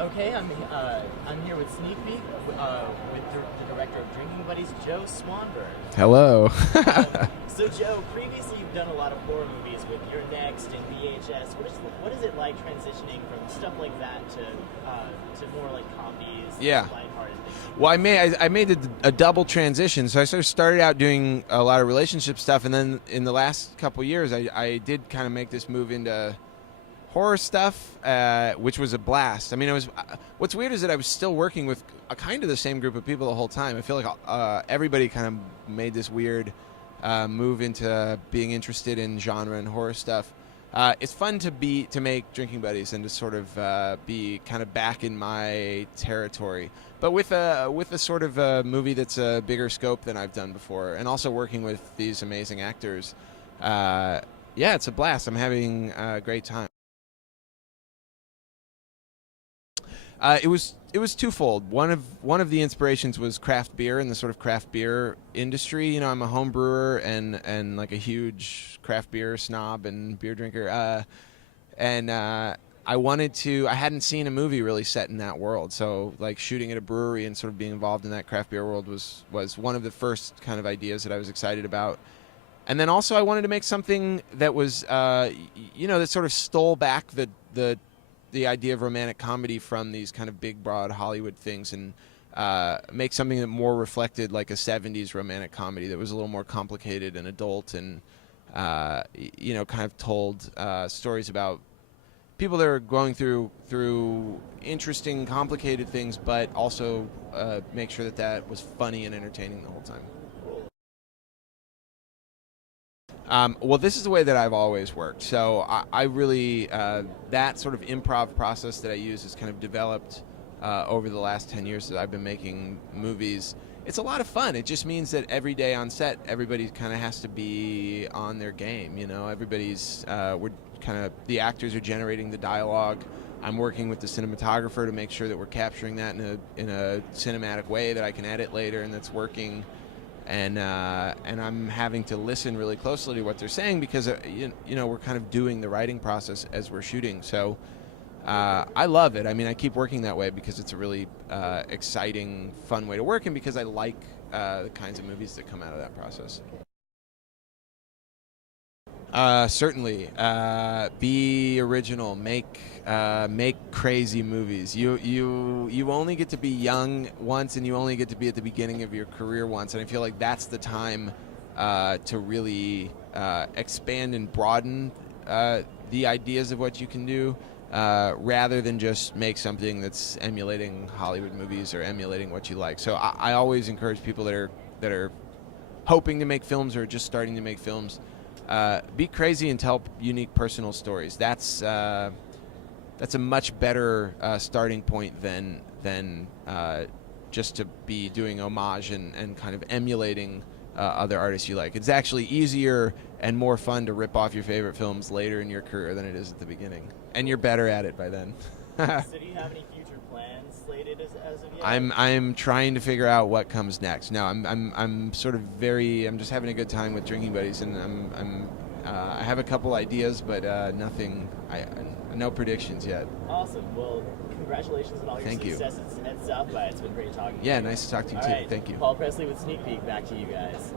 Okay, I'm here with Sneak Peek with the director of Drinking Buddies, Joe Swanberg. Hello. So Joe, previously you've done a lot of horror movies with Your Next and VHS. What is it like transitioning from stuff like that to more like comedies, Yeah. lighthearted things? Well, I made a double transition. So I sort of started out doing a lot of relationship stuff, and then in the last couple years, I did kind of make this move into horror stuff, which was a blast. I mean, what's weird is that I was still working with a kind of the same group of people the whole time. I feel like everybody kind of made this weird move into being interested in genre and horror stuff. It's fun to make Drinking Buddies and to sort of be kind of back in my territory, but with a sort of a movie that's a bigger scope than I've done before, and also working with these amazing actors. Yeah, it's a blast. I'm having a great time. It was twofold. One of the inspirations was craft beer and the sort of craft beer industry. You know, I'm a home brewer and like a huge craft beer snob and beer drinker. I hadn't seen a movie really set in that world. So like shooting at a brewery and sort of being involved in that craft beer world was one of the first kind of ideas that I was excited about. And then also I wanted to make something that was, that sort of stole back the idea of romantic comedy from these kind of big, broad Hollywood things, and make something that more reflected like a 70s romantic comedy that was a little more complicated and adult, and kind of told stories about people that are going through interesting, complicated things, but also make sure that was funny and entertaining the whole time. Well, this is the way that I've always worked. So I really, that sort of improv process that I use has kind of developed over the last 10 years that I've been making movies. It's a lot of fun. It just means that every day on set, everybody kind of has to be on their game. You know, the actors are generating the dialogue. I'm working with the cinematographer to make sure that we're capturing that in a cinematic way that I can edit later and that's working. And I'm having to listen really closely to what they're saying because we're kind of doing the writing process as we're shooting. So I love it. I mean, I keep working that way because it's a really exciting, fun way to work, and because I like the kinds of movies that come out of that process. Certainly, be original. Make crazy movies. You only get to be young once, and you only get to be at the beginning of your career once. And I feel like that's the time to really expand and broaden the ideas of what you can do, rather than just make something that's emulating Hollywood movies or emulating what you like. So I always encourage people that are hoping to make films or just starting to make films. Be crazy and tell unique personal stories. That's a much better starting point than just to be doing homage and kind of emulating other artists you like. It's actually easier and more fun to rip off your favorite films later in your career than it is at the beginning, and you're better at it by then. So do you have any future plans slated as of yet? I'm trying to figure out what comes next. No, I'm sort of I'm just having a good time with Drinking Buddies, and I have a couple ideas, but nothing. No predictions yet. Awesome. Well, congratulations on all your success at South by. It's been great talking to you. Yeah, nice to talk to you too. All right. Thank you. Paul Presley with Sneak Peek. Back to you guys.